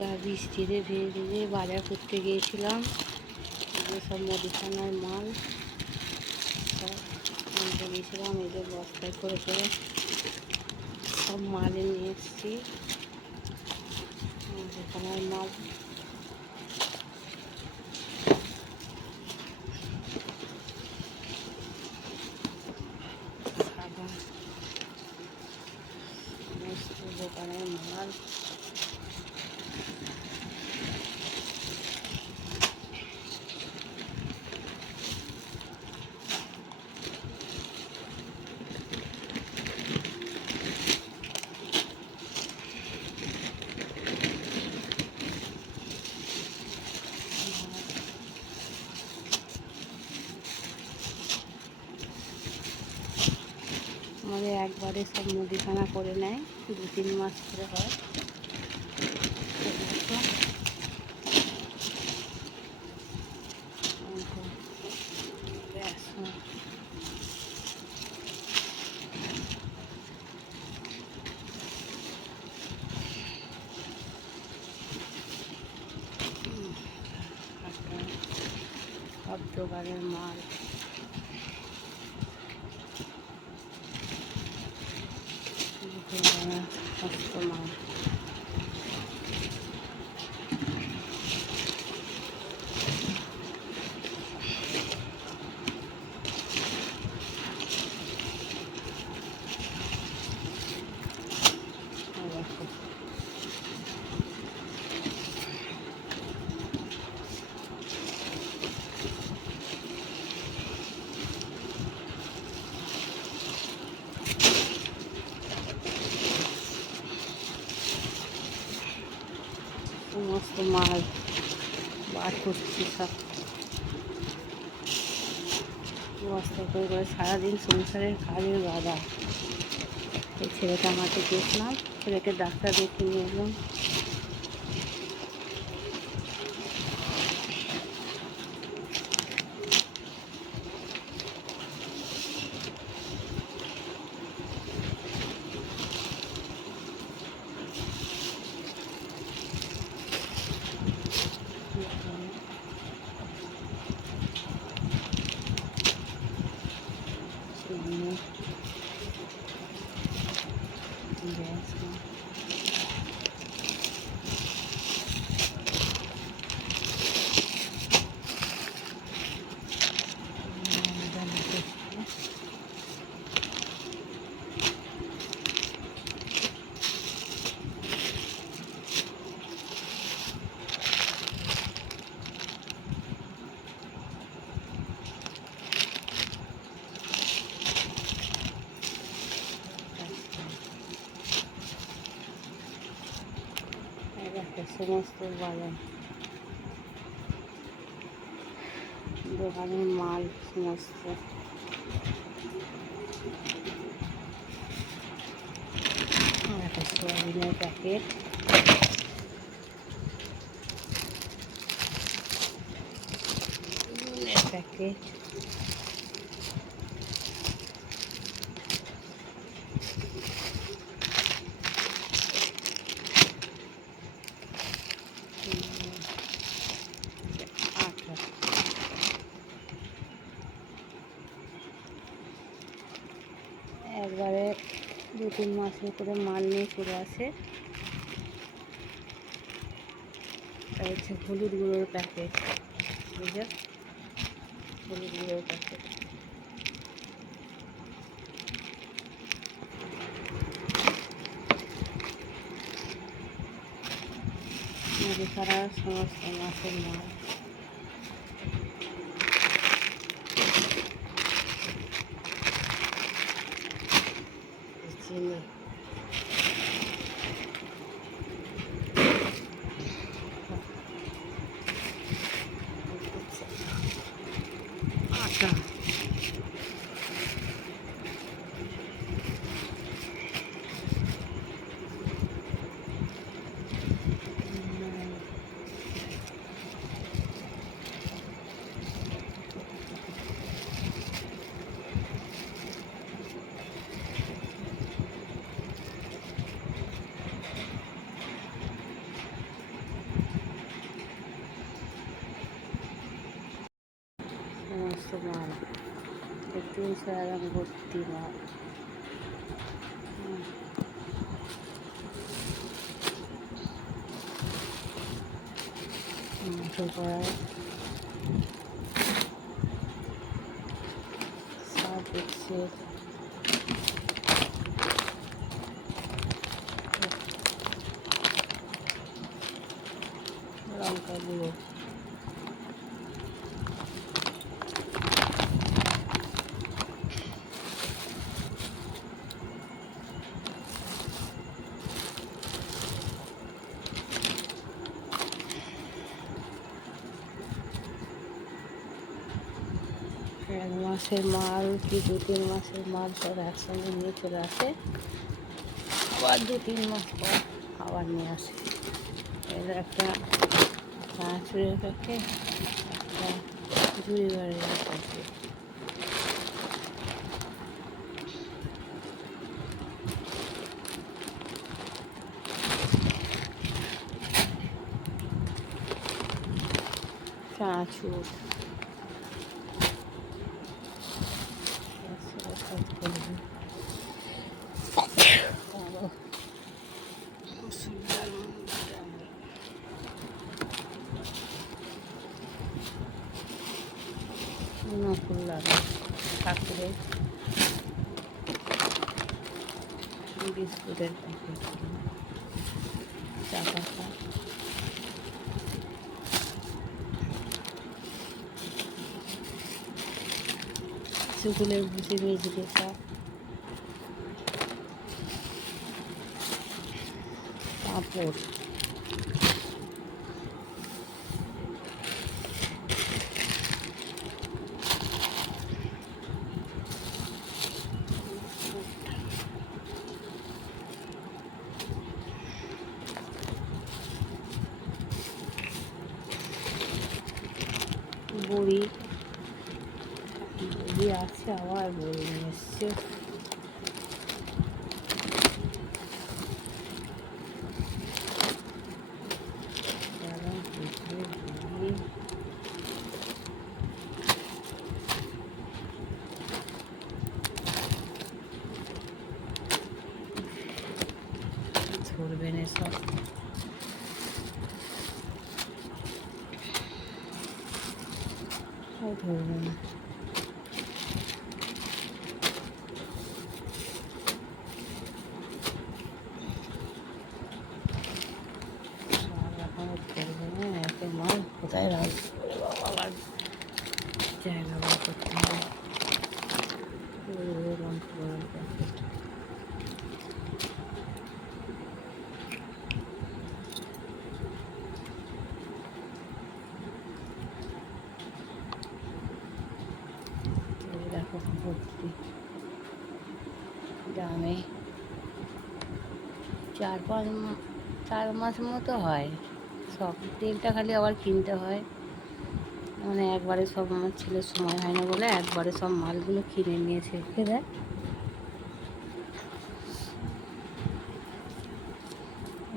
বৃষ্টিতে ভিজে ভিজে বাজার করতে গিয়েছিলাম। সব মুদিখানার মাল সব আনতে গিয়েছিলাম। এদের বস্তায় করে করে সব মাল নিয়ে এসেছি। মুদিখানার মাল সাবান, সমস্ত দোকানের মাল। আমাদের একবারে সব মুদিখানা করে নেয়, 2-3 মাস করে হয়। সব দোকানের মাল, সমস্ত মাল। সমস্ত মাল বার করছি, সব বস্তা করে করে সারাদিন সংসারের কাজের বাধা। এই ছেলেটা আমাকে গেছিলাম, ছেলেকে ডাক্তার দেখিয়ে নিয়ে এলাম। সমস্ত বাজার, দোকানের মাল, সমস্ত সোয়াবিনের প্যাকেট, প্যাকেট, একবারে 2-3 মাসের করে মাল নিয়ে চলে আসে। আর হচ্ছে হলুদ গুঁড়োর প্যাকেট, বুঝে হলুদ গুঁড়োর প্যাকেট, মুদি ছাড়া সমস্ত মাছের মাল। চিনি, আটা, মাল, 300 গ্রাম ভর্তি মাল। মাংস কড়াই সার্ফ এক্সেল, লঙ্কা গুঁড়ো, এক মাসের মাল কি 2-3 মাসের মাল সব একসঙ্গে নিয়ে চলে আসে, আবার 2-3 মাস পর আবার নিয়ে আসে। এর একটা চানাচুরের প্যাকেট, একটা ঝুড়ি বাড়ির প্যাকেট। চানাচুর নকুল লাগা ঠাকুরের বিস্কুটের প্যাকেট, চা পাতা, চুকুলের ভুসি, মেজড়ে শাক, পাঁপড়, বড়ি, বড়ি আছে, আবার বড়ি নিয়ে এসছে। ধরবে না সব, ধরবে না। এত মাল কোথায় রাখবে বাবা, জায়গা বার করতে হবে। দেখো ভর্তি দামে 4 মাস মতো হয়। সব তেলটা খালি আবার কিনতে হয়, মানে একবারে সব আমার ছেলের সময় হয় না বলে একবারে সব মালগুলো কিনে নিয়েছে রেখে দেয়।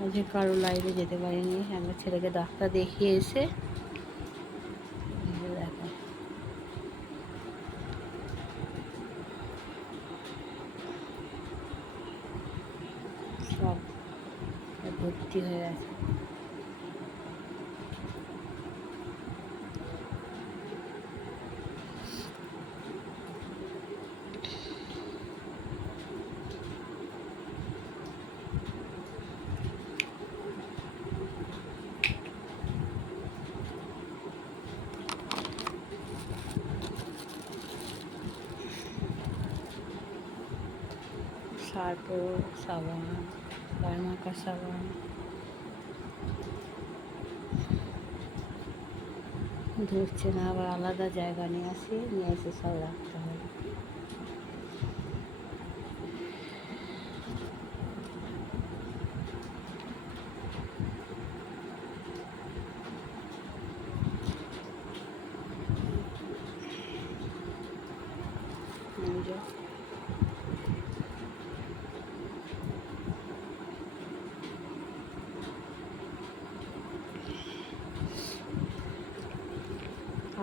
আজকে কারো লাইভে যেতে পারিনি, আমার ছেলেকে ডাক্তার দেখিয়ে এসে দেখো সব ভর্তি হয়ে আছে। সার্ফ, সাবান, গায়ে মাখার সাবান, ধরছে না, আবার আলাদা জায়গা নিয়ে এসে সব রাখতে হবে।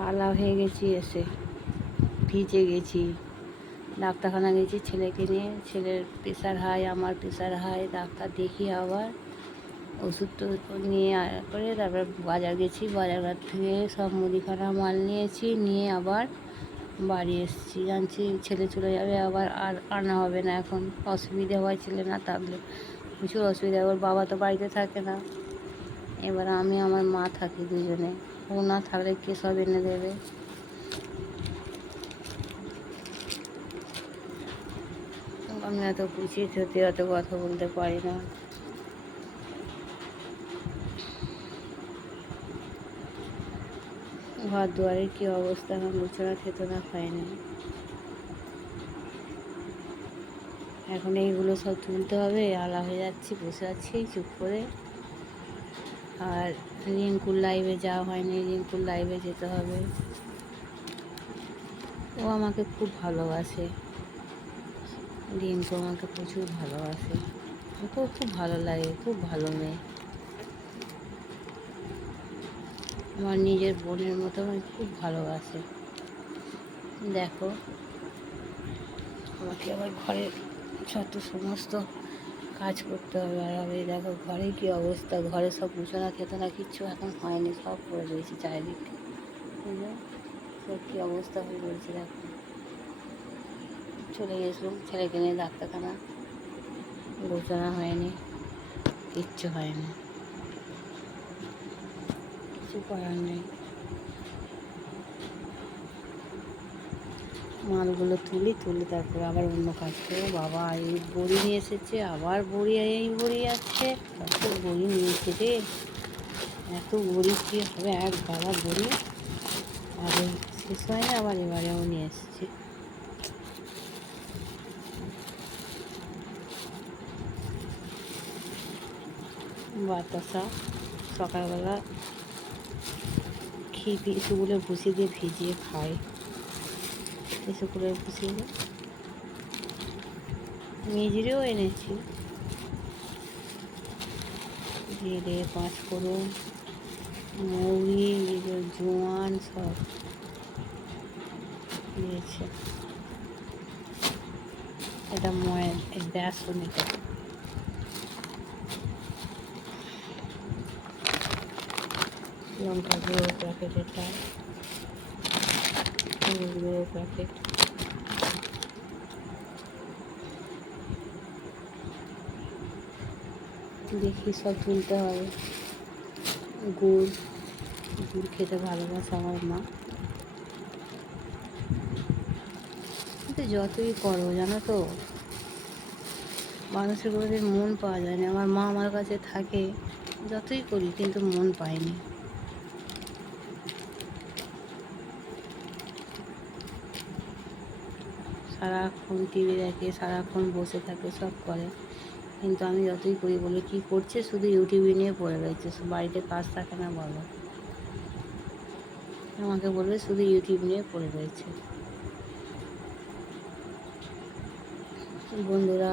আলা হয়ে গেছি এসে। ভিজে গেছি। ডাক্তারখানা গেছি ছেলেকে নিয়ে, ছেলের প্রেশার হাই, আমার প্রেশার হাই। ডাক্তার দেখিয়ে আবার ওষুধ নিয়ে করে তারপর বাজার গেছি। বাজারঘাট থেকে সব মুদিখানা মাল নিয়েছি, নিয়ে আবার বাড়ি এসেছি। জানছি ছেলে চলে যাবে, আবার আর আনা হবে না। এখন অসুবিধা হয়, ছেলে না থাকলে প্রচুর অসুবিধা। ওর বাবা তো বাড়িতে থাকে না, এবার আমি আমার মা থাকি দুজনে। ও না থাকলে কে সব এনে দেবে? আমি এত কুচিত হতে অত কথা বলতে পারি না। ঘর দুয়ারের কী অবস্থা, আমার বিছানা থেতনা খায়নি। এখন এইগুলো সব তুলতে হবে। আলা হয়ে যাচ্ছি, বসে আছি চুপ করে। আর রিঙ্কুর লাইভে যাওয়া হয়নি, রিঙ্কুর লাইভে যেতে হবে। ও আমাকে খুব ভালোবাসে, রিঙ্কু আমাকে প্রচুর ভালোবাসে। ওকেও খুব ভালো লাগে, খুব ভালো মেয়ে, আমার নিজের বোনের মতো আমাকে খুব ভালোবাসে। দেখো, আমাকে আবার ঘরের যত সমস্ত কাজ করতে হবে। আর আমি দেখো ঘরে কী অবস্থা, ঘরে সব বিছানা খেতনা কিচ্ছু এখন হয়নি, সব পড়ে রয়েছে চারিদিকে। সব কী অবস্থা হয়ে রয়েছে দেখো। চলে গেছিলাম ছেলেকে নিয়ে ডাক্তারখানা, গোছানো হয়নি, কিচ্ছু হয়নি, কিছু করার নেই। মালগুলো তুলি তারপরে আবার অন্য কাজ করবো। বাবা এই বড়ি নিয়ে এসেছে, আবার বড়ি, এই বড়ি আছে, কত বড়ি নিয়েছে রে, এত বড়ি কী হবে, এক গাদা বড়ি। আর শেষ হয় না, আবার এবারেও নিয়ে এসেছি। বাতাসা সকালবেলা ইসুগুলো ভুষি দিয়ে ভিজিয়ে খাই। ইসুগুলোর ভুষি মেজরেও এনেছি, জিরে, পাঁচফোড়ন, মৌরি, জোয়ান সব দিয়েছে। এটা বেসন, এটা লঙ্কা গুঁড়ো প্যাকেট, এটা হলুদ গুঁড়ো প্যাকেট। দেখি সব তুলতে হবে। গুড় খেতে ভালোবাসে আমার মা, কিন্তু যতই করো জানো তো, মানুষের কোনোদিন মন পাওয়া যায় না। আমার মা আমার কাছে থাকে, যতই করি কিন্তু মন পায়নি। সারাক্ষণ টিভি দেখে, সারাক্ষণ বসে থাকে, সব করে, কিন্তু আমি যতই করি বলে কী করছে, শুধু ইউটিউবে নিয়ে পড়ে রয়েছে, বাড়িতে কাজ থাকে না। বলো, আমাকে বলবে শুধু ইউটিউব নিয়ে পড়ে রয়েছে। বন্ধুরা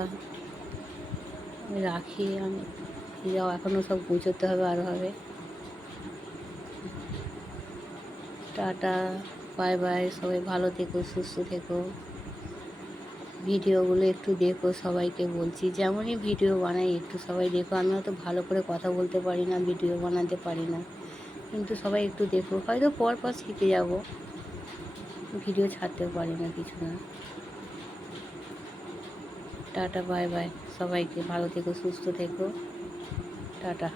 রাখি, আমি যাও, এখনও সব গুছোতে হবে, আরও হবে। টাটা, বাই বাই, সবাই ভালো থেকো, সুস্থ থেকো। ভিডিওগুলো একটু দেখো, সবাইকে বলছি, যেমনই ভিডিও বানাই একটু সবাই দেখো। আমি অত ভালো করে কথা বলতে পারি না, ভিডিও বানাতে পারি না, কিন্তু সবাই একটু দেখো। হয়তো পর শিখে যাব, ভিডিও ছাড়তেও পারি না, কিছু না। টাটা, বাই বাই, সবাইকে ভালো থেকো, সুস্থ থেকো, টাটা।